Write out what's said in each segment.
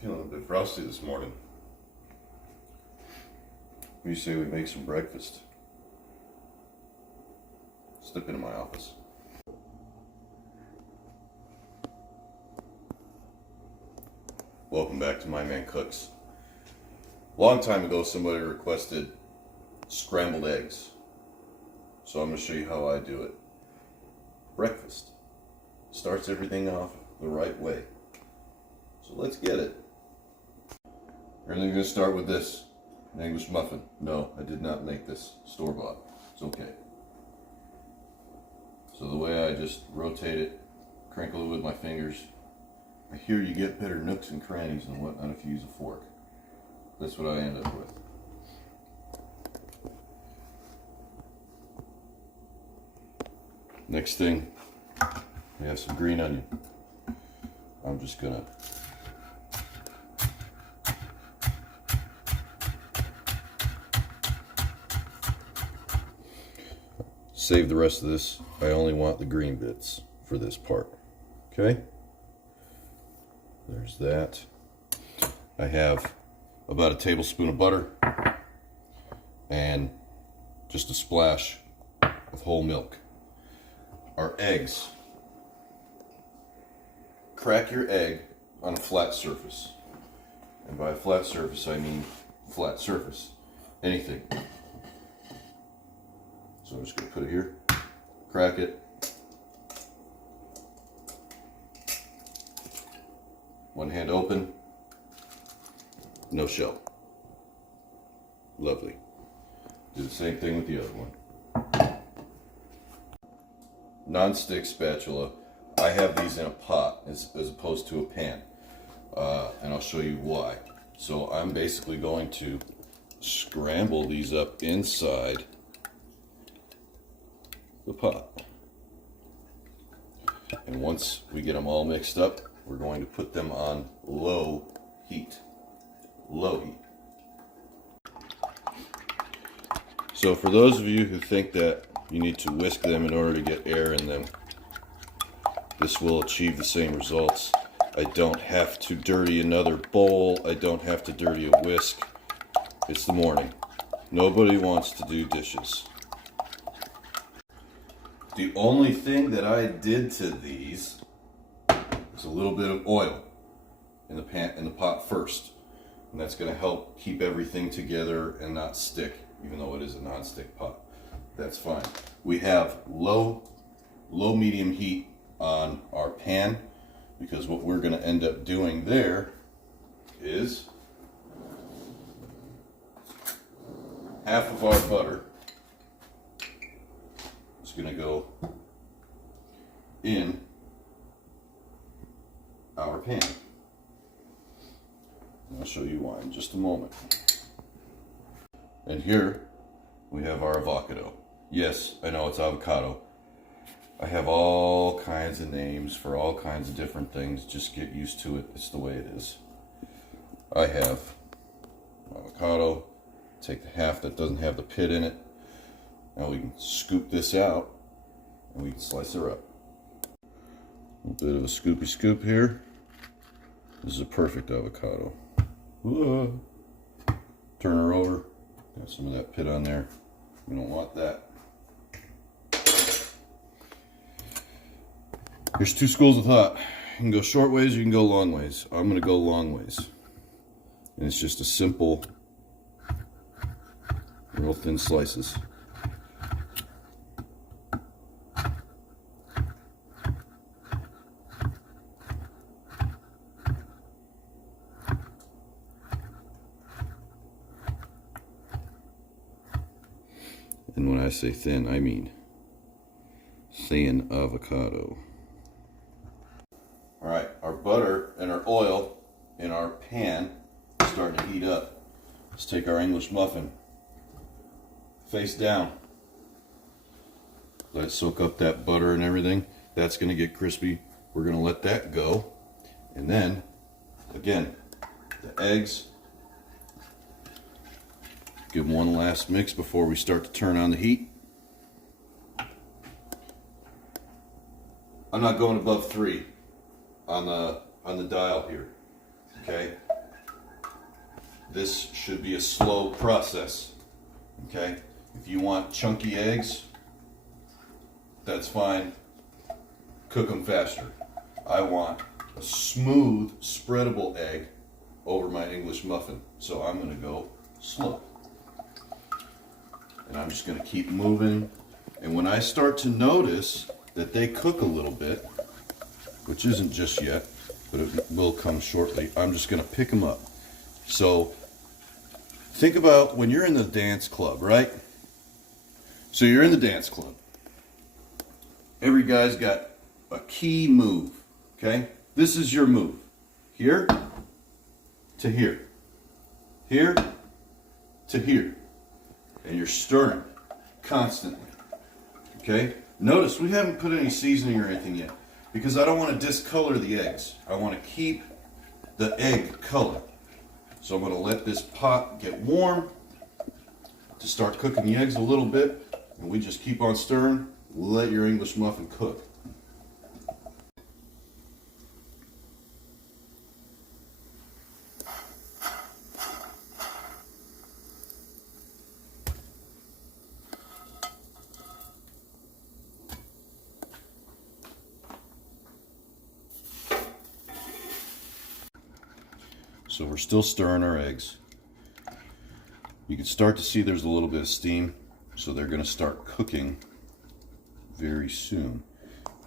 Feeling a bit frosty this morning. What do you say we make some breakfast? Step into my office. Welcome back to My Man Cooks. Long time ago, somebody requested scrambled eggs. So I'm going to show you how I do it. Breakfast starts everything off the right way. So let's get it. We're going to start with this. An English muffin. No, I did not make this. Store-bought. It's okay. So the way I just rotate it, crinkle it with my fingers. I hear you get better nooks and crannies and whatnot if you use a fork. That's what I end up with. Next thing, we have some green onion. I'm just gonna save the rest of this. I only want the green bits for this part. Okay? There's that. I have about a tablespoon of butter and just a splash of whole milk. Our eggs. Crack your egg on a flat surface. And by a flat surface, I mean flat surface. Anything. So I'm just going to put it here, crack it. One hand open, no shell. Lovely. Do the same thing with the other one. Non-stick spatula. I have these in a pot as opposed to a pan. And I'll show you why. So I'm basically going to scramble these up inside the pot. And once we get them all mixed up, we're going to put them on low heat. Low heat. So for those of you who think that you need to whisk them in order to get air in them, this will achieve the same results. I don't have to dirty another bowl. I don't have to dirty a whisk. It's the morning. Nobody wants to do dishes. The only thing that I did to these is a little bit of oil in the pot first. And that's going to help keep everything together and not stick, even though it is a non-stick pot. That's fine. We have low medium heat on our pan, because what we're going to end up doing there is half of our butter is going to go in our pan. And I'll show you why in just a moment. And here we have our avocado. Yes, I know it's avocado. I have all kinds of names for all kinds of different things. Just get used to it. It's the way it is. I have avocado. Take the half that doesn't have the pit in it. Now we can scoop this out and we can slice her up. A bit of a scoopy scoop here. This is a perfect avocado. Whoa. Turn her over. Got some of that pit on there. We don't want that. There's two schools of thought. You can go short ways, you can go long ways. I'm going to go long ways. And it's just a simple, real thin slices. And when I say thin, I mean thin avocado. All right, our butter and our oil in our pan is starting to heat up. Let's take our English muffin face down. Let it soak up that butter and everything. That's going to get crispy. We're going to let that go. And then, again, the eggs. Give them one last mix before we start to turn on the heat. I'm not going above 3 on the dial here. Okay? This should be a slow process. Okay? If you want chunky eggs, that's fine. Cook them faster. I want a smooth, spreadable egg over my English muffin. So I'm going to go slow. And I'm just going to keep moving. And when I start to notice that they cook a little bit, which isn't just yet, but it will come shortly, I'm just going to pick them up. So think about when you're in the dance club, right? So you're in the dance club. Every guy's got a key move, okay? This is your move. Here to here. Here to here. And you're stirring constantly, okay? Notice we haven't put any seasoning or anything yet because I don't want to discolor the eggs. I want to keep the egg color. So I'm going to let this pot get warm to start cooking the eggs a little bit, and we just keep on stirring. Let your English muffin cook. So we're still stirring our eggs. You can start to see there's a little bit of steam, so they're going to start cooking very soon.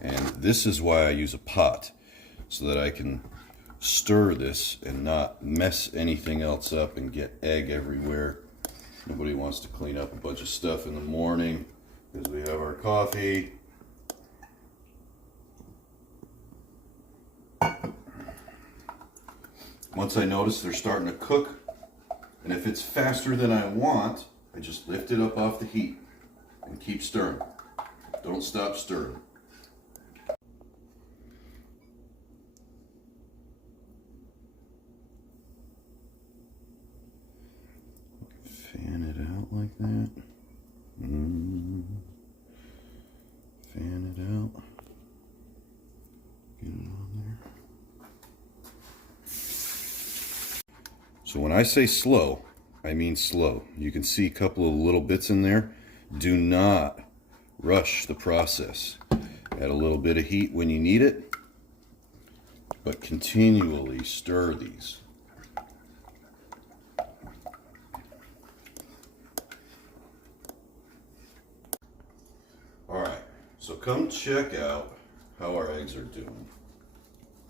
And this is why I use a pot, so that I can stir this and not mess anything else up and get egg everywhere. Nobody wants to clean up a bunch of stuff in the morning because we have our coffee. Once I notice they're starting to cook, and if it's faster than I want, I just lift it up off the heat and keep stirring. Don't stop stirring. Fan it out like that. Fan it out. Get it on there. So when I say slow, I mean slow. You can see a couple of little bits in there. Do not rush the process. Add a little bit of heat when you need it, but continually stir these. All right, so come check out how our eggs are doing.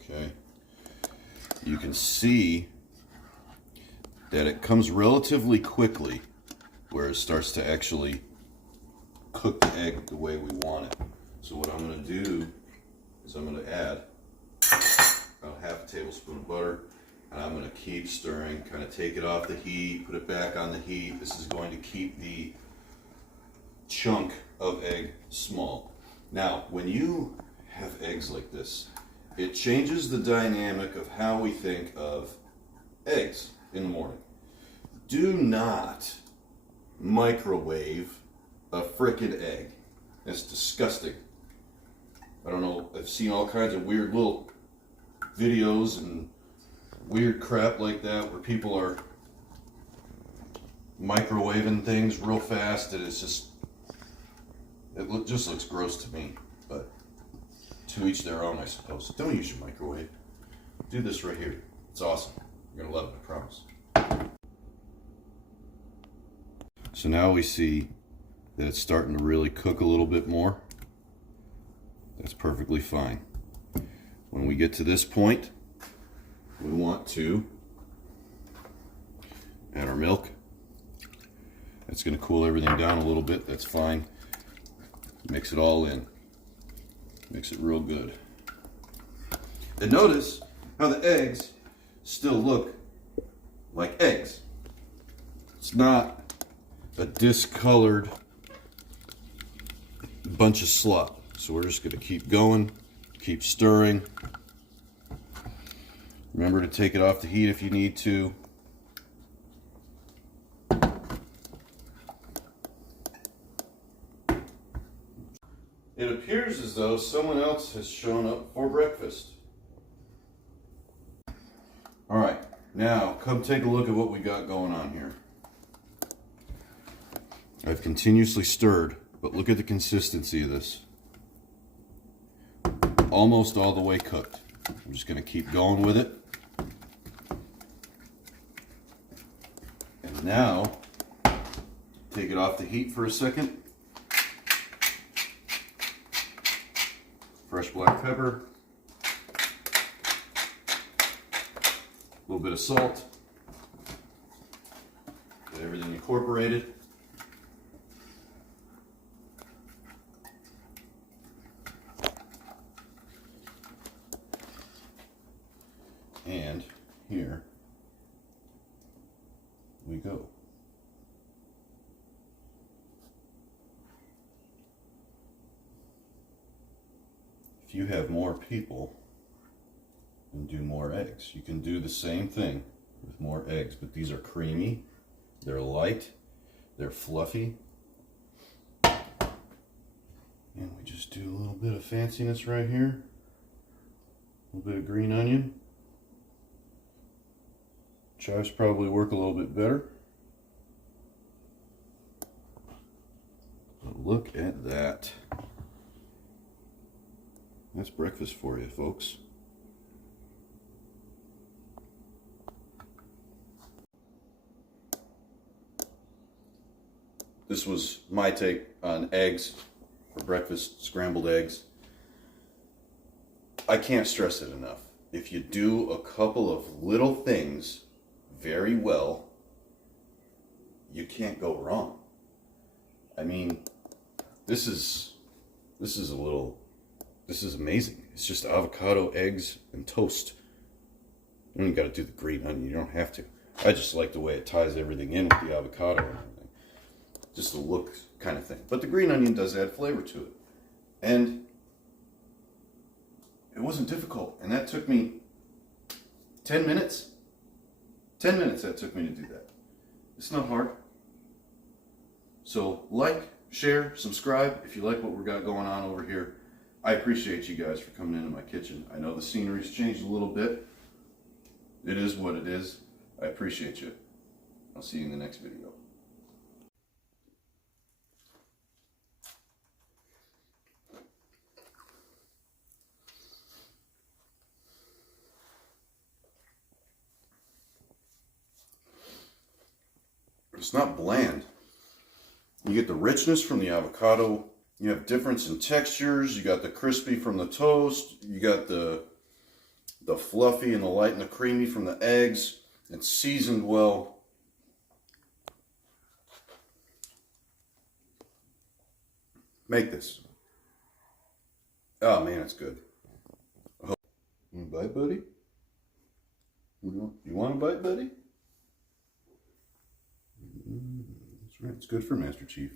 Okay, you can see that it comes relatively quickly where it starts to actually cook the egg the way we want it. So what I'm going to do is I'm going to add about half a tablespoon of butter, and I'm going to keep stirring, kind of take it off the heat, put it back on the heat. This is going to keep the chunk of egg small. Now, when you have eggs like this, it changes the dynamic of how we think of eggs in the morning. Do not microwave a frickin' egg. It's disgusting. I don't know, I've seen all kinds of weird little videos and weird crap like that where people are microwaving things real fast, and it's just, just looks gross to me. But to each their own, I suppose. Don't use your microwave. Do this right here. It's awesome. You're gonna love it, I promise. So now we see that it's starting to really cook a little bit more. That's perfectly fine. When we get to this point, we want to add our milk. That's going to cool everything down a little bit. That's fine. Mix it all in. Mix it real good. And notice how the eggs still look like eggs. It's not a discolored bunch of slop. So we're just going to keep going, keep stirring. Remember to take it off the heat if you need to. It appears as though someone else has shown up for breakfast. All right, now come take a look at what we got going on here. I've continuously stirred, but look at the consistency of this. Almost all the way cooked. I'm just going to keep going with it. And now, take it off the heat for a second. Fresh black pepper. A little bit of salt. Get everything incorporated. And here we go. If you have more people, and do more eggs. You can do the same thing with more eggs, but these are creamy, they're light, they're fluffy. And we just do a little bit of fanciness right here. A little bit of green onion. Chives probably work a little bit better. But look at that. That's breakfast for you, folks. This was my take on eggs for breakfast, scrambled eggs. I can't stress it enough. If you do a couple of little things very well, you can't go wrong. I mean, this is amazing. It's just avocado, eggs, and toast. You don't even got to do the green onion. You don't have to. I just like the way it ties everything in with the avocado and everything. Just the look kind of thing. But the green onion does add flavor to it. And it wasn't difficult. And that took me 10 minutes. 10 minutes that took me to do that. It's not hard. So like, share, subscribe if you like what we got going on over here. I appreciate you guys for coming into my kitchen. I know the scenery's changed a little bit. It is what it is. I appreciate you. I'll see you in the next video. It's not bland. You get the richness from the avocado. You have difference in textures. You got the crispy from the toast. You got the fluffy and the light and the creamy from the eggs. It's seasoned well. Make this. Oh man, it's good. You want a bite, buddy? You want a bite, buddy? That's right. It's good for Master Chief.